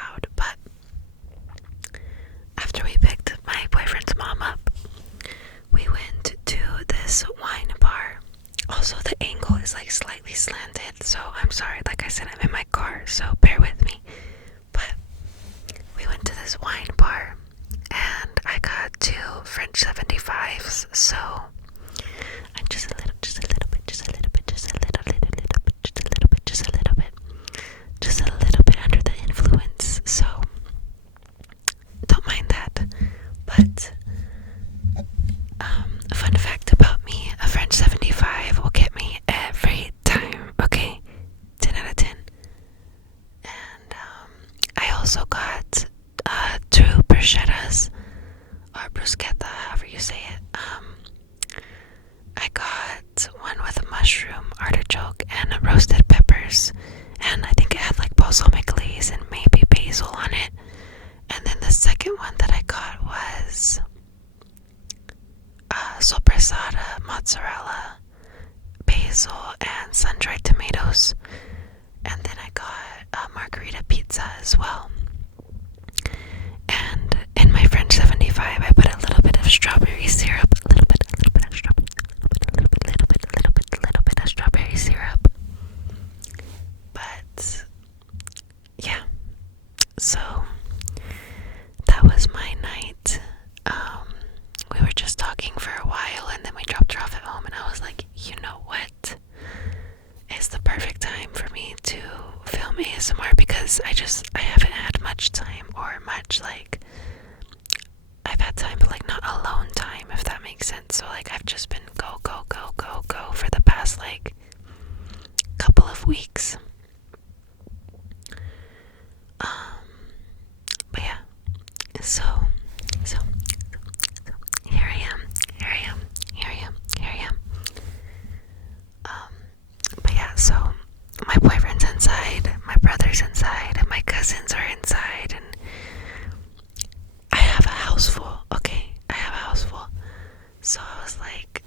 loud. But after we picked my boyfriend's mom up, we went to this wine bar. Also, the angle is like slightly slanted, so I'm sorry. Like I said, I'm in my car, so bear with me. But we went to this wine bar and I got 2 French 75s, so I'm just a little bit, just a little bit, just a little bit, just a little bit under the influence, so don't mind that. But a fun fact about me, a French 75 will get me every time, okay? 10 out of 10. And I also got 2 bruschettas, or bruschetta, however you say it. I got one with mushroom, artichoke, and roasted peppers, and I think it had like balsamic glaze and maybe basil on it. And then the second one that I got was soppressata, mozzarella, basil, and sun-dried tomatoes. And then I got a margarita pizza as well. And in my French 75, I put a little bit of strawberry syrup, a little bit of strawberry, a little bit of strawberry syrup. But yeah, so that was my night. We were just talking for a while, and then we dropped her off at home, and I was like, you know what? It's the perfect time for me to film ASMR because I haven't had much time, or much, like, I've had time but like not alone time, if that makes sense. So like I've just been go for the past like couple of weeks. But yeah, so here I am. But yeah, so my boyfriend's inside, my brother's inside, and my cousins are inside, and I have a house full, okay? I have a house full. So I was like,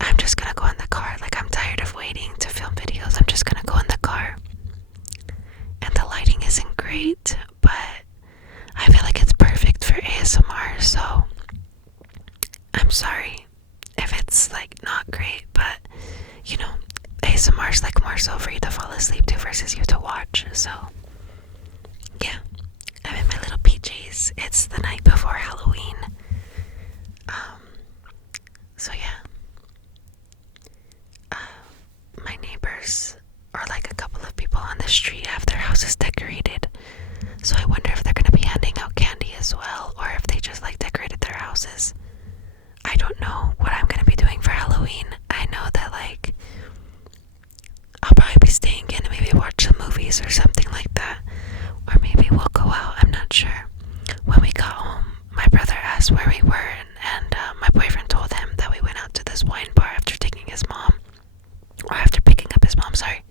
I'm just gonna go in the car. Like, I'm tired of waiting to film videos. I'm just gonna go in the car. And the lighting isn't great, but I feel like it's perfect for ASMR, so I'm sorry if it's like not great, but you know, ASMR is like more so for you to fall asleep to versus you to watch. So yeah, I'm in my little PJs. It's the night before Halloween. So yeah, my neighbors, or like a couple of people on the street, have their houses decorated. So I wonder if they're gonna be handing out candy as well, or if they just like decorated their houses. I don't know what I'm gonna be doing for Halloween. I know that like I'll probably be staying in and maybe watch some movies or something like that, or maybe we'll go out. I'm not sure. When we got home, my brother asked where we were, and my boyfriend told him that we went out to this wine bar after taking his mom, or after picking up his mom, sorry.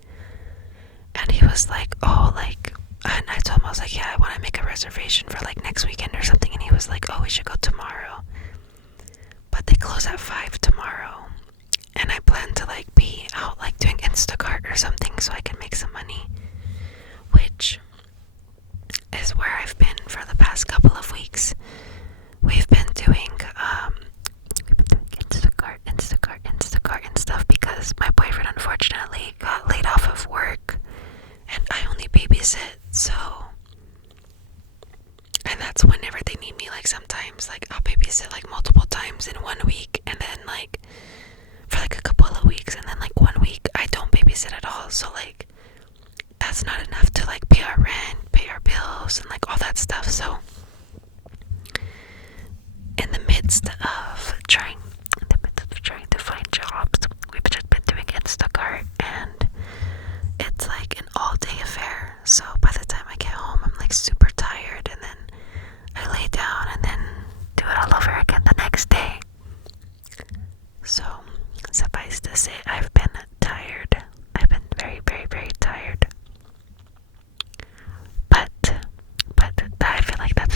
And he was like, oh, like, and I told him, I was like, yeah, I want to make a reservation for like next weekend or something. And he was like, oh, we should go tomorrow. But they close at 5 tomorrow, and I plan to like be out like doing Instacart or something so I can make some money, which is where I've been for the past couple of weeks. We've been doing Instacart and stuff because my boyfriend unfortunately got laid off of work and I only babysit, so, and that's whenever they need me. Like sometimes like I'll babysit like multiple times in 1 week, and then like for like a couple of weeks, and then like 1 week I don't babysit at all. So like that's not enough to like pay our rent, pay our bills, and like all that stuff. So in the midst of trying to find jobs, we've just been doing Instacart, and it's like an all-day affair. So by the time I get home, I'm like super tired, and then I lay down and then do it all over again the next day. So suffice to say, I've been tired. I've been very, very, very tired. But I feel like that's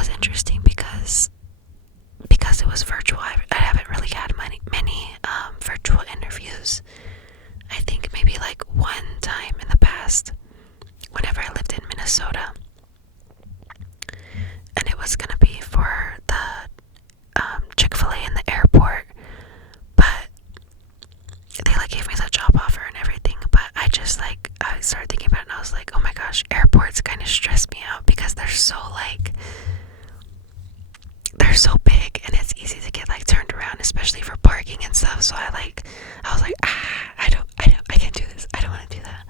was interesting because it was virtual. I haven't really had many virtual interviews. I think maybe like one time in the past, whenever I lived in Minnesota, and it was gonna be for the Chick-fil-A in the airport, but they like gave me the job offer and everything. But I started thinking about it, and I was like, oh my gosh, airports kind of stress me out because they're so big, and it's easy to get like turned around, especially for parking and stuff. So I was like, I can't do this. I don't want to do that.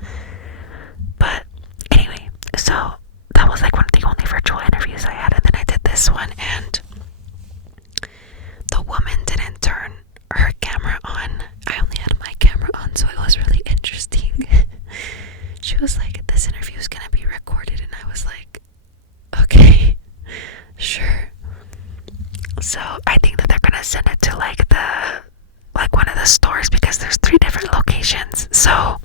But anyway, so that was like one of the only virtual interviews I had, and then I did this one, and the woman didn't turn her camera on. I only had my camera on, so it was really interesting. She was like, this interview is gonna be recorded, and I was like, okay, sure. So I think that they're gonna send it to like one of the stores, because there's 3 different locations. So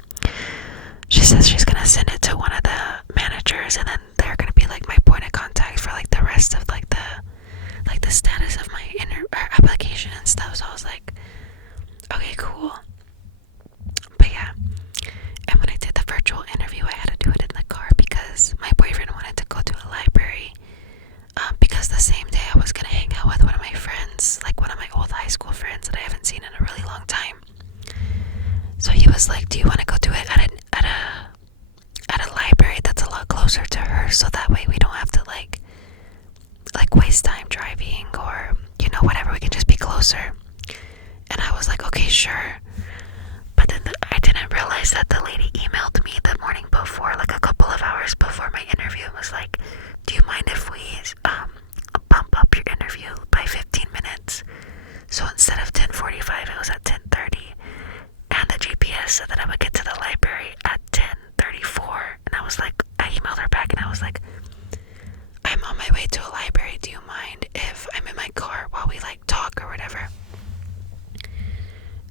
she says she's gonna send it to one of the managers, and then they're gonna be like my point of contact for like the rest of like the status of my application and stuff. So I was like, okay, cool. But yeah, and when I did the virtual interview, I had to do it in the car because my boyfriend wanted to go to a library. Because the same day I was gonna hang out with one of my friends, like one of my old high school friends that I haven't seen in a really long time. So he was like, do you want to go do it at a library that's a lot closer to her, so that way we don't have to like waste time driving, or whatever, we can just be closer. And I was like, okay, sure. But then I didn't realize that the lady emailed me the morning before, like a couple of hours before my interview, and was like, do you mind if we bump up your interview by 15 minutes? So instead of 10:45, it was at 10:30, and the GPS said that I would get to the library at 10:34. And I emailed her back, and I was like, I'm on my way to a library, do you mind if I'm in my car while we like talk or whatever?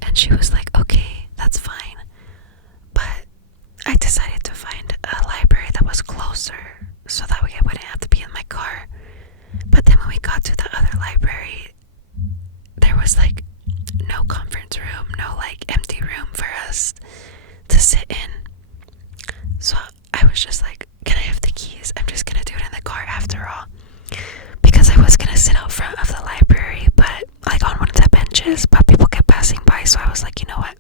And she was like, okay, that's fine. But I decided to find a library that was closer, so that way I wouldn't have to be in my car. But then when we got to the other library, there was like no conference room, no like empty room for us to sit in. So I was just like, can I have the keys? I'm just gonna do it in the car after all. Because I was gonna sit out front of the library, but like on one of the benches, but people kept passing by, so I was like, you know what?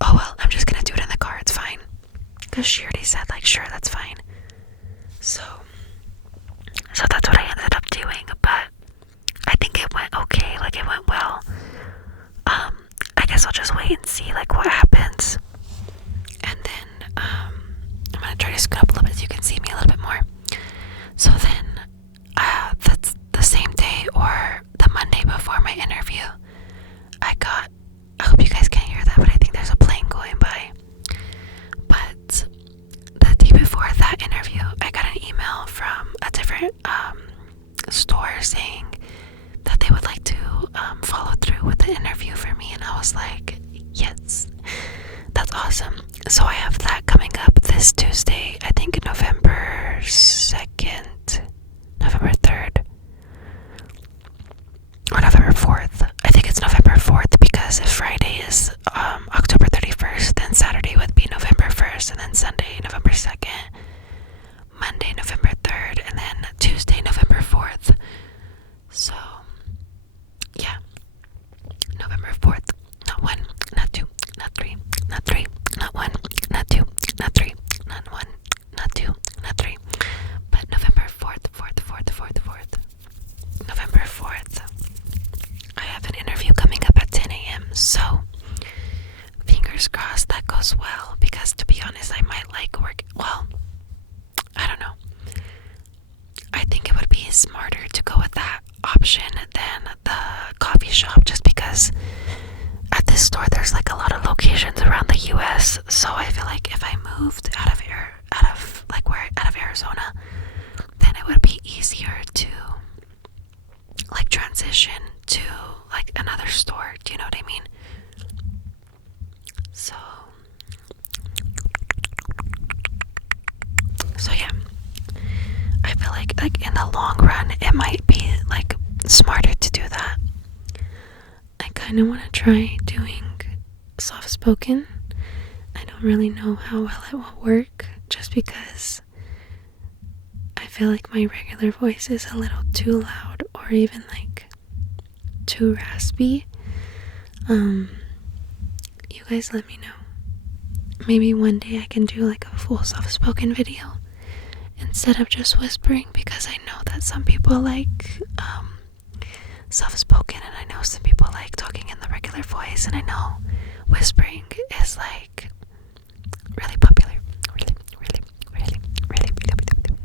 Oh well, I'm just gonna do it in the car, it's fine. Because she already said like, sure, that's fine. So that's what I ended up doing, but I think it went okay, like it went well. I guess I'll just wait and see like what happens. And then I'm gonna try to scoot up a little bit so you can see me a little bit more. So then that's the same day or the Monday before my interview, I hope you guys can't hear that, but I think there's a plane going by. But the day before that interview, I got an email from a different store saying that they would like to follow through with the interview for me, and I was like, yes, that's awesome. So I have that coming up this Tuesday, I think November 2nd, November 3rd, or November 4th. I think it's November 4th, because if Friday is October 31st, then Saturday would be November 1st, and then Sunday, November 2nd, Monday, November 3rd, and then Tuesday, November 4th. So, yeah, November 4th, not 1, not 2, not 3, not 3, not 1, not 2, not 3, not 1, not 2, not 3, but November 4th, 4th, 4th, 4th, 4th, November 4th, I have an interview coming up at 10 a.m., so fingers crossed that goes well, because to be honest, I might like work, well, I don't know. I think it would be smarter to go with that option than the coffee shop, just because at this store there's like a lot of locations around the US, so I feel like if I moved out of Arizona, then it would be easier to like transition to like another store. Do you know what I mean? So yeah, I feel like in the long run, it might be like smarter to do that. I kind of want to try doing soft spoken. I don't really know how well it will work, just because I feel like my regular voice is a little too loud, or even like too raspy. You guys let me know. Maybe one day I can do like a full soft spoken video instead of just whispering, because I know that some people like soft spoken, and I know some people like talking in the regular voice, and I know whispering is like really popular,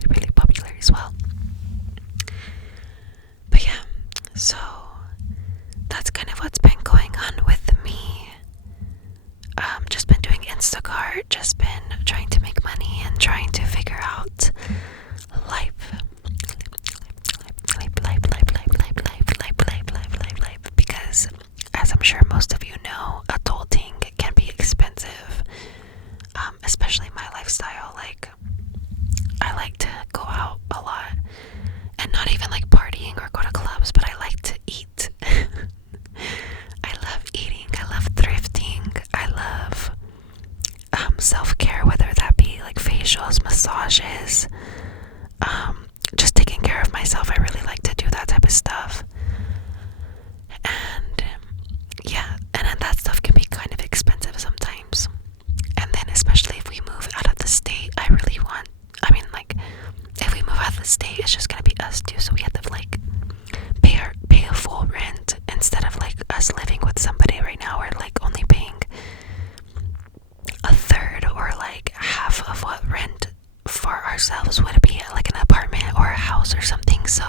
really popular as well. But yeah, so that's kind of what's been going on with me. Just been doing Instacart, just been trying to make money and trying to figure out life, because as I'm sure most of you know, adulting can be expensive, especially my lifestyle. Like, I like to go out a lot, and not even like partying or go to clubs, but I like to eat. I love eating, I love thrifting, I love self-care, whether that be like facials, massages, just taking care of myself. I really like to do that type of stuff. And yeah, and then that stuff can be kind of expensive sometimes. And then especially if we move out of the state, if we move out of the state, it's just gonna be us two, so we have to like pay a full rent instead of like us living with somebody. Right now we're like only paying a third or like half of what rent for ourselves would be at like an apartment or a house or something. So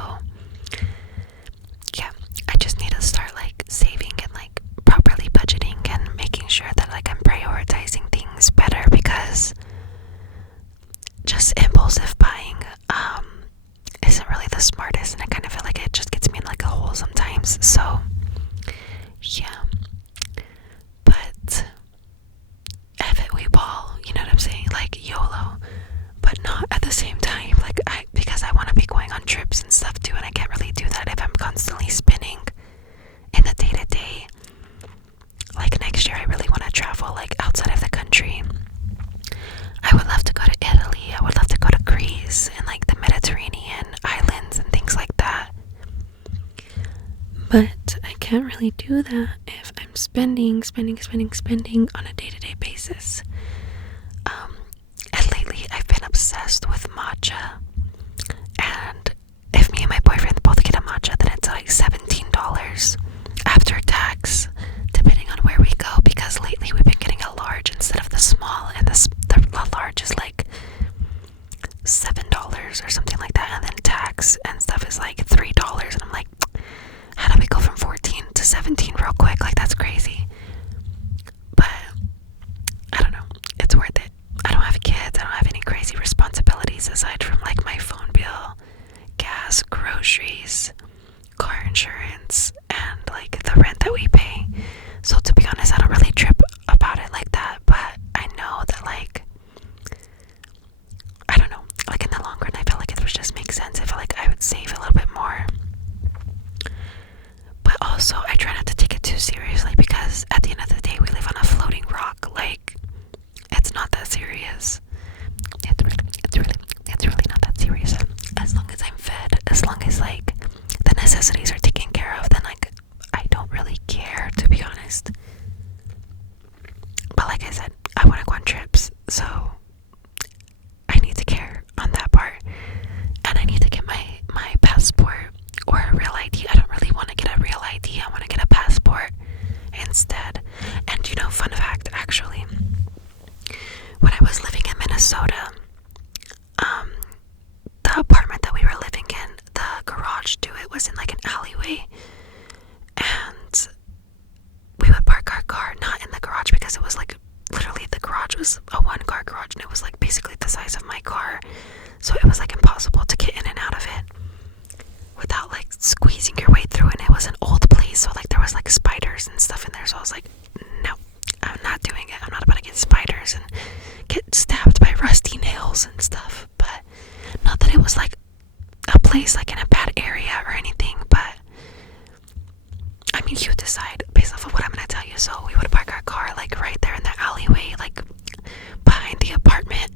yeah, I just need to start like saving and like properly budgeting and making sure that like I'm prioritizing things better, because just impulsive buying isn't really the smartest, and I kind of feel like it just gets me in like a hole sometimes. So yeah, but F it, we ball, you know what I'm saying? Like YOLO, but not at the same time. Like because I want to be going on trips and stuff too, and I can't really do that if I'm constantly spinning in the day to day. Like next year I really want to travel like outside of the country. I would love to go to Italy, I would love to go to Greece and like the Mediterranean islands and things like that. But I can't really do that if I'm spending on a day-to-day basis. And lately I've been obsessed with matcha. And if me and my boyfriend both get a matcha, then it's like $17 after tax, depending on where we go, because lately we've been getting a large instead of the small, and the large is like $7 or something like that, and then tax and stuff is like $3, and I'm like, how do we go from 14 to 17 real quick? Like, that's crazy. But I don't know, it's worth it. I don't have kids, I don't have any crazy responsibilities aside from like my phone bill, gas, groceries, car insurance, and like the rent that we pay. So to be honest, I don't really trip about it like that, but I know that like, I don't know, like in the long run I feel like it would just make sense. I feel like I would save a little bit more. But also I try not to take it too seriously, because at the end of the day we live on a floating rock. Like, it's not that serious. It's really not that serious. As long as I'm fed, as long as like the necessities are taken care of, then like I don't really care, to be honest. But like I said, I want to go on trips, so I need to care on that part. And I need to get my passport or a real ID. I don't really want to get a real ID, I want to get a passport instead. And you know, fun fact, actually, when I was living in Minnesota, the apartment that we were living in, the garage to it was in like an alleyway, and we would park our car not in the garage, because it was like literally the garage was a one-car garage, and it was like basically the size of my car, so it was like impossible to get in and out of it without like squeezing your way through. And it was an old place, so like there was like spiders and stuff in there, so I was like, no, I'm not doing it. I'm not about to get spiders and get stabbed by rusty nails and stuff. But not that it was like a place like in a bad area area or anything, but I mean, you decide based off of what I'm gonna tell you. So we would park our car like right there in the alleyway, like behind the apartment.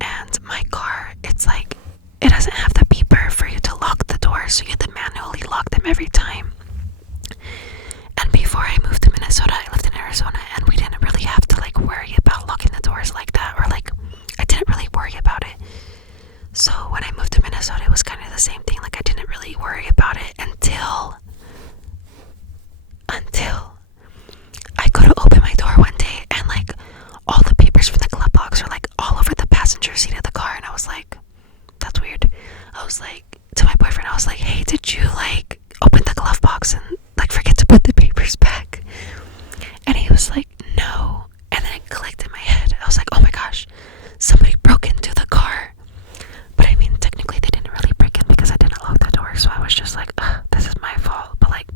And my car, it's like, it doesn't have the beeper for you to lock the doors, so you have to manually lock them every time. And before I moved to Minnesota, I lived in Arizona, and we didn't really have to like worry about locking the doors like that, or like I didn't really worry about it. So when I moved to Minnesota, it was kind of the same thing. Like I didn't really worry about it until I go to open my door one day, and like all the papers from the glove box are like all over the passenger seat of the car, and I was like, that's weird. I was like, to my boyfriend, I was like, hey, did you like open the glove box and like forget to put the papers back? And he was like, no. And then it clicked in my head. I was like, oh my gosh, somebody broke into the car. But I mean, technically they didn't really break in because I didn't lock the door, so I was just like, this is my fault. But like,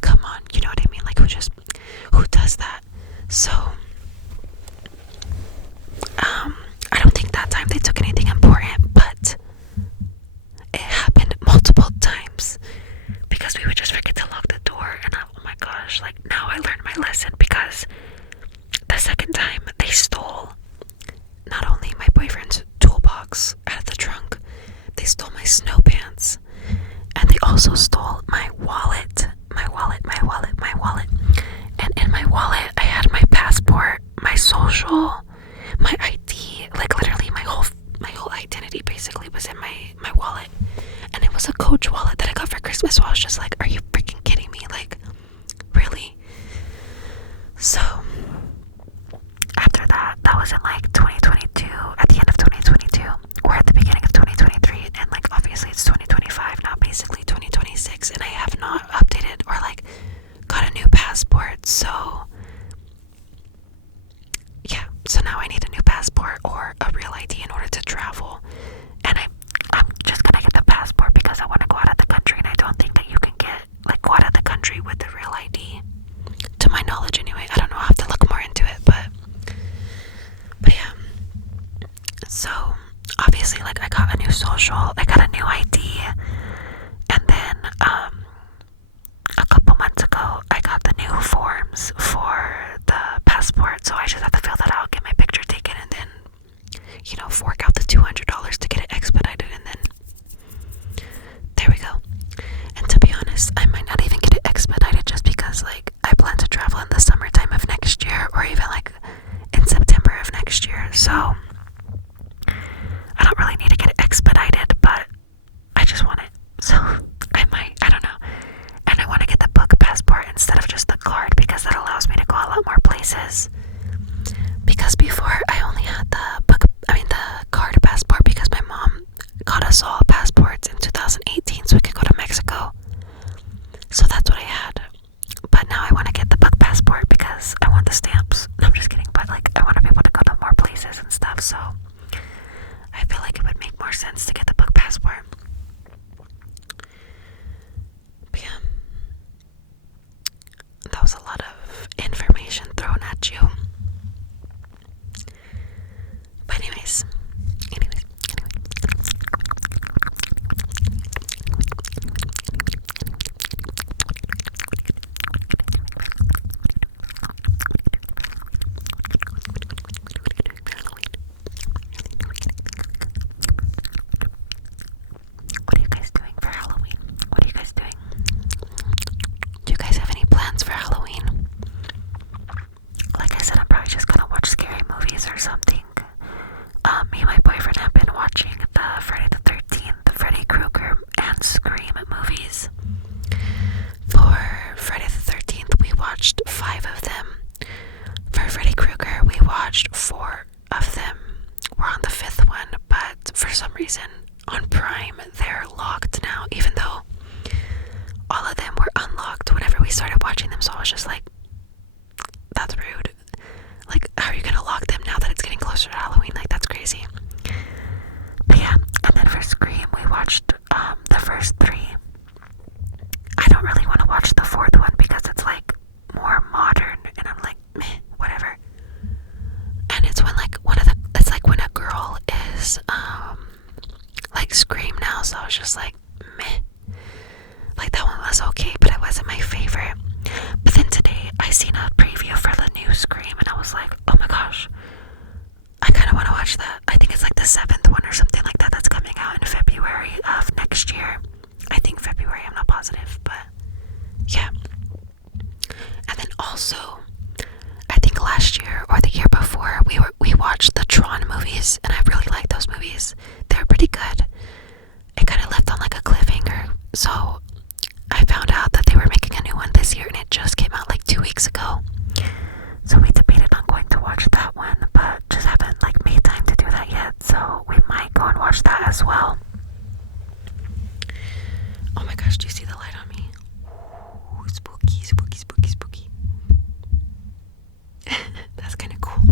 come on, you know what I mean? Like, who does that? So I don't think that time they took anything important, but it happened multiple times because we would just forget to lock the door. And oh my gosh, like now I learned my lesson, because the second time they stole not only my boyfriend's toolbox out of the trunk, they stole my snow pants, and they also stole my wallet. And in my wallet I had my passport, my social, my ID, like literally my whole identity basically was in my wallet. And it was a Coach wallet that I got for Christmas, so I was just like, are you freaking kidding me? Like, really? So after that was in like 2022, at the end of 2022 or at the beginning of 2023, and like obviously it's 2025 now, basically 2026, and I have not updated or like got a new passport. So yeah, so now I need a new passport or a real ID in order to travel. And I'm just gonna get the passport because I want to go out of the country, and I don't think that you can go out of the country with the real ID, to my knowledge anyway. I don't know, I'll have to look more into it, but yeah. So obviously, like, I got a new social, I got a new ID, and then a couple months ago I got the new forms for the passport, so I just have to fill that out, get my picture taken, and then, you know, fork out the $200 to get it expedited, and then there we go. And to be honest, I might not even get it expedited, just because like I plan to travel in the summertime of next year, or even like in September of next year, so I don't really need to get it expedited, but I just want it, so I don't know. And I want to get the book passport instead of just the card, because that allows me to go a lot more places. Because before I only had the card passport, because my mom got us all passports in 2018 so we could go to Mexico. So that's what I had. But now I want to get the book passport because I want the stamps. No, I'm just kidding, but like I want to be able to go to more places and stuff, so I feel like it would make more sense to get the book passport. But yeah, that was a lot of information thrown at you. But anyways. What are you guys doing for Halloween? What are you guys doing? Do you guys have any plans for Halloween? Like I said, I'm probably just gonna watch scary movies or something. Me and my boyfriend have been watching the Friday the 13th, the Freddy Krueger and Scream movies. For Friday the 13th, we watched 5 of them. For Freddy Krueger, we watched 4 of them. We're on the 5th one, but for some reason on Prime, they're locked now, even though all of them were unlocked whenever we started watching them. So I was just like, that's rude. Like, how are you gonna lock them now that it's getting closer to Halloween? Like, that's crazy. But yeah, and then for Scream, we watched the first 3. I don't really want to watch the 4th one because it's like more modern, and I'm like, meh, whatever. And it's when like it's like when a girl is like Scream now, so I was just like, meh. Like that one was okay, but it wasn't my favorite. But then today I seen a preview for the new Scream and I was like, oh my gosh, I kind of want to watch that. I think it's like the 7th one or something like that that's coming out in February of next year. I think February, I'm not positive, but yeah. And then also, I think last year or the year before, we watched the Tron movies, and I really liked those movies. They were pretty good. It kind of left on like a cliffhanger, so I found out that they were making a new one this year, and it just came out like 2 weeks ago. So we debated on going to watch that one, but just haven't like made time to do that yet. So we might go and watch that as well. Oh my gosh, do you see the light on me? Ooh, spooky, spooky, spooky, spooky. That's kind of cool.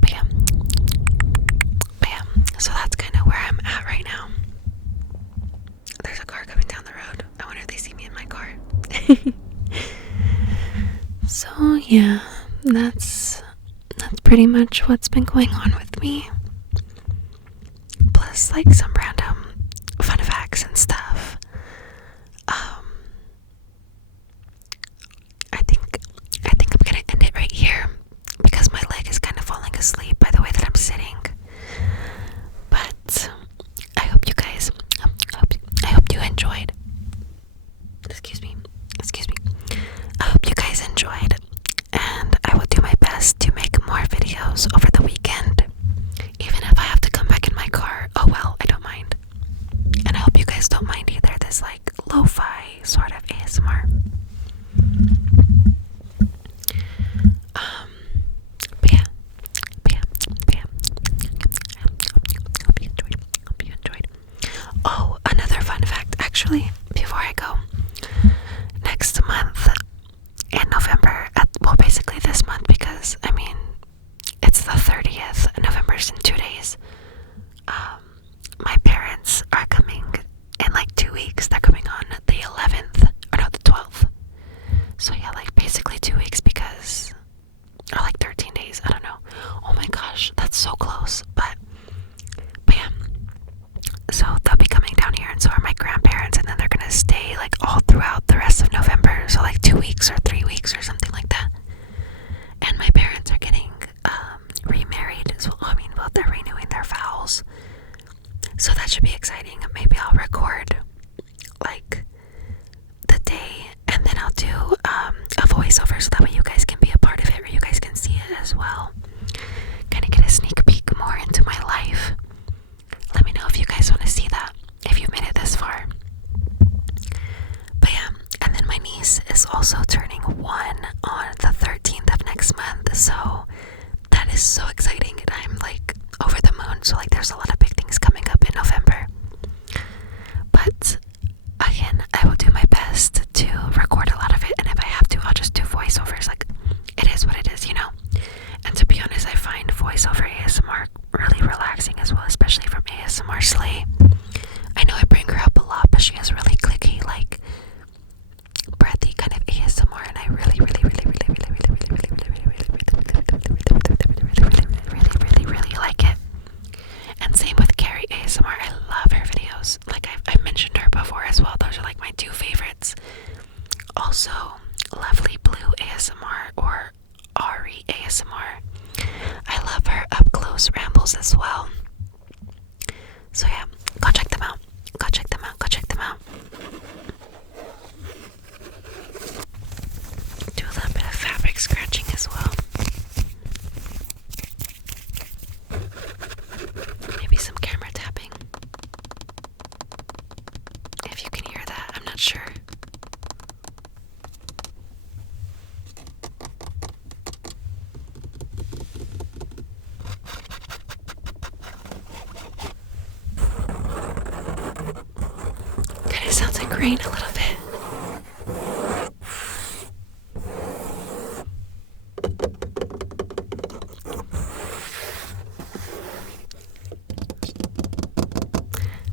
But yeah. So that's kind of where I'm at right now. There's a car coming down the road. I wonder if they see me in my car. So yeah, that's pretty much what's been going on with me. Plus like some random fun facts and stuff. I think I'm gonna end it right here because my leg is kind of falling asleep by the way that I'm sitting. But I hope you guys, I hope you enjoyed. Excuse me. I hope you guys enjoyed, and I will do my best to make more videos over the weekend. Even if I have to come back in my car, oh well, I don't mind. And I hope you guys don't mind either, this like lo-fi sort of ASMR. Hope you enjoyed. Oh, another fun fact, actually, before I go. Next month, in November, well, basically this month, because, I mean, it's the 30th, November's in 2 days. My parents are coming in like 2 weeks. They're coming on the 11th, or no, the 12th. So yeah, like basically 2 weeks because, or like 13 days, I don't know. Oh my gosh, that's so close. But yeah, so they'll be coming down here, and so are my grandparents, and then they're gonna stay like all throughout the rest of November, so like 2 weeks or 3 weeks or something like that. And my parents are getting remarried, so I mean, well, they're renewing their vows, so that should be exciting. Maybe I'll record like the day, and then I'll do a voiceover, so that way you guys can be a part of it, or you guys can see it as well. Kind of get a sneak peek more into my life. Let me know if you guys want to see that, if you've made it this far. But yeah, and then my niece is also turning 1 on the 13th of next month, so that is so exciting, and I'm like over the moon. So like there's a lot of big things coming up in November. But again, I will do my best to record a lot of it, and if I have to, I'll just do voiceovers. Like, it is what it is, you know. And to be honest, I find voiceover ASMR really relaxing as well, especially from ASMR Slay. I know I bring her up a lot, but she has really clicky, like breathy kind of ASMR, and I really like it. And same with Carrie ASMR. I love her videos. Like I've mentioned her before as well. Those are like my 2 favorites. Also, Lovely Blue ASMR or Ari ASMR. I love her up close rambles as well. So yeah, go check them out. Do a little bit of fabric scratching as well. Maybe some camera tapping. If you can hear that, I'm not sure. Kind of sounds like rain a little bit.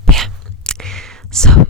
But yeah, so